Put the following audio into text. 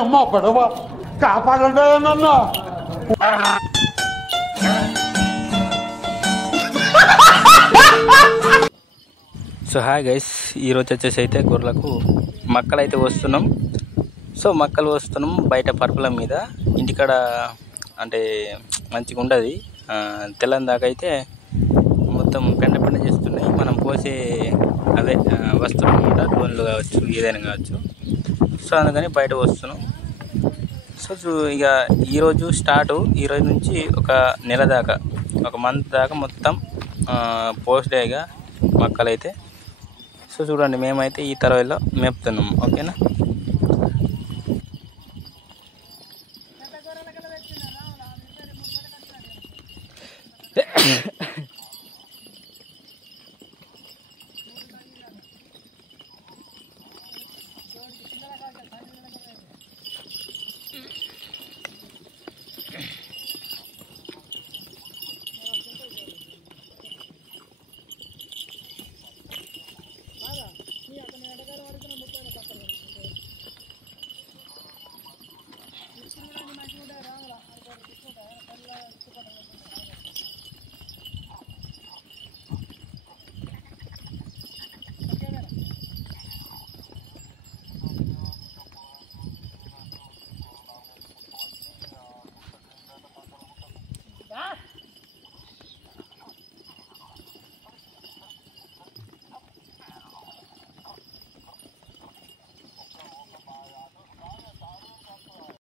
అమ్మ పడవ కాపాడండి నన్ను. సో హాయ్ గైస్, ఈరోజు వచ్చేసి అయితే గొర్రెలకు మక్కలు అయితే వస్తున్నాం. సో మక్కలు వస్తున్నాం బయట పరుపుల మీద. ఇంటికాడ అంటే మంచిగా ఉండదు, తెల్లని దాకా అయితే మొత్తం పెండ చేస్తున్నాయి. మనం పోసే అవే వస్తువులు కూడా గోన్లు కావచ్చు, ఏదైనా కావచ్చు. సో అందుకని బయట వస్తున్నాం. సో ఇక ఈరోజు ఈరోజు నుంచి ఒక నెల దాకా, ఒక మంత్ దాకా మొత్తం పోస్టేగా మక్కలు అయితే. సో చూడండి, మేమైతే ఈ తరవలో మేపుతున్నాం. ఓకేనా.